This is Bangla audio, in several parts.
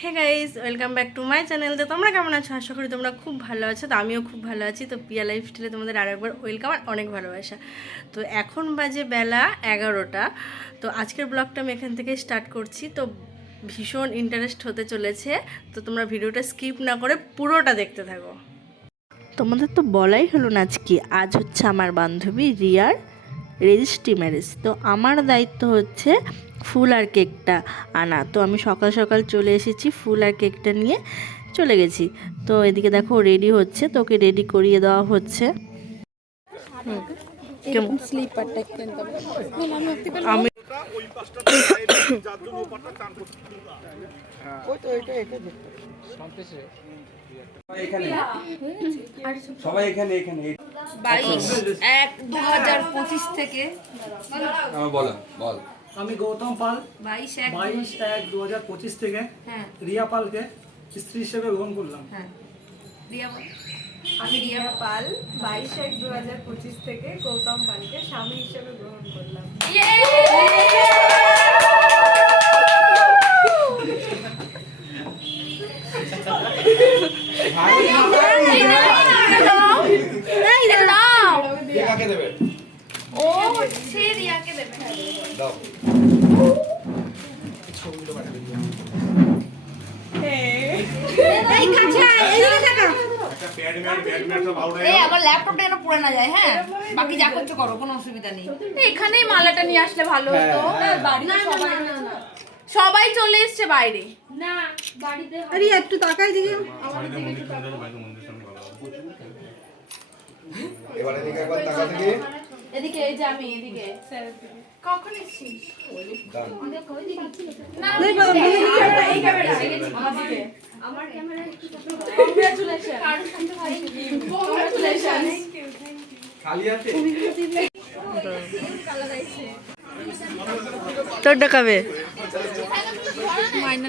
Hey guys welcome back to my channel তো তোমরা কেমন আছো? আশা করি তোমরা খুব ভালো আছো। তো আমিও খুব ভালো আছি। তো পিয়া লাইফ স্টাইলে তোমাদের আরেকবার ওয়েলকাম আর অনেক ভালোবাসা। তো এখন বাজে বেলা এগারোটা। তো আজকের ব্লগটা আমি এখান থেকে স্টার্ট করছি। তো ভীষণ ইন্টারেস্ট হতে চলেছে। তো তোমরা ভিডিওটা স্কিপ না করে পুরোটা দেখতে থাকো। তোমাদের তো বলাই হলো না আজকে। আজ হচ্ছে আমার বান্ধবী রিয়ার রেজিস্ট্রি ম্যারেজ। তো আমার দায়িত্ব হচ্ছে ফুল আর কেকটা আনা। তো আমি সকাল সকাল চলে এসেছি ফুল আর কেকটা নিয়ে চলে গেছি। তো এদিকে দেখো রেডি হচ্ছে তোকে রেডি করিয়ে দেওয়া হচ্ছে। কেমন? স্লিপারটা আমি ভাবতে পারলাম আমি সবাই এখানে এখানে। বাইশ এক দু হাজার পঁচিশ থেকে। বলো বল। আমি গৌতম পাল। বাইশ এক বাইশ এক দু হাজার পঁচিশ থেকে হ্যাঁ। রিয়া পালকে স্ত্রী হিসেবে গ্রহণ করলাম। হ্যাঁ। রিয়া আমি রিয়া পাল বাইশ এক দু হাজার পঁচিশ থেকে গৌতম পালকে স্বামী হিসেবে গ্রহণ করলাম। দাও। এই আবার ল্যাপটপটা যেন পড়ে না যায় হ্যাঁ? বাকি যা করছ করো কোনো অসুবিধা নেই। এখানেই মালাটা নিয়ে আসলে ভালো হতো। সবাই চলে এসছে? বাইরে? আরে একটু তাকাই দিকে এবারে দিকে একবার তাকা থেকে এদিকে এই যে আমি এদিকে। তোর ডাকাবে মাইনা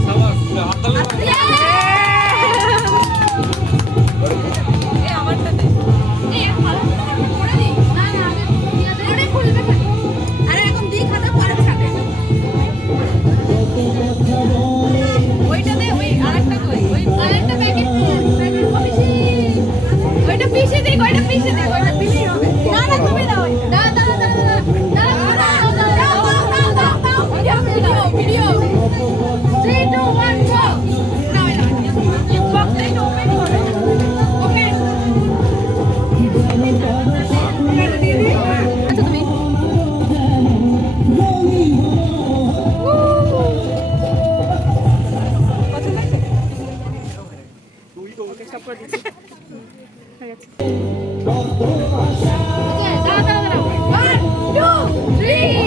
Ragazzi. Ragazzi. Ragazzi. Ragazzi. Ragazzi. Ragazzi. Ragazzi. Ragazzi. Ragazzi.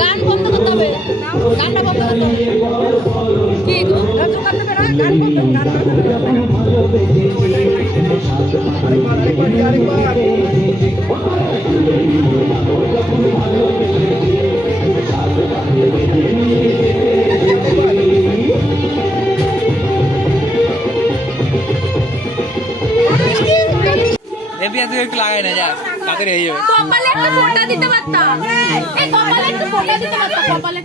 গান বন্ধ করতে হবে। গানটা বন্ধ করতে হবে। কি গান বন্ধ গান হ্যাপি একটু লাগাই না যা হয়ে যাবে। কপালে একটা ফোঁটা দিতে পারতাম। এই কপালে একটা ফোঁটা দিতে পারতাম কপালে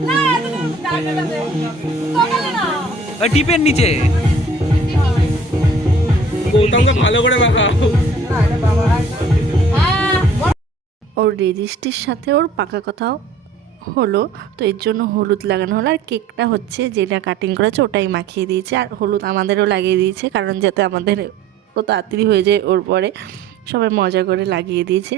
না ওই টিপের নিচে। গৌতমকে ভালো করে মাখাও আহ, ওর রেজিস্ট্রির সাথে ওর পাকা কথাও হলো তো এর জন্য হলুদ লাগানো হলো। আর কেকটা হচ্ছে যেটা কাটিং করেছে ওটাই মাখিয়ে দিয়েছে। আর হলুদ আমাদেরও লাগিয়ে দিয়েছে কারণ যাতে আমাদের ও তাড়াতাড়ি হয়ে যায় ওর পরে। সবাই মজা করে লাগিয়ে দিয়েছে।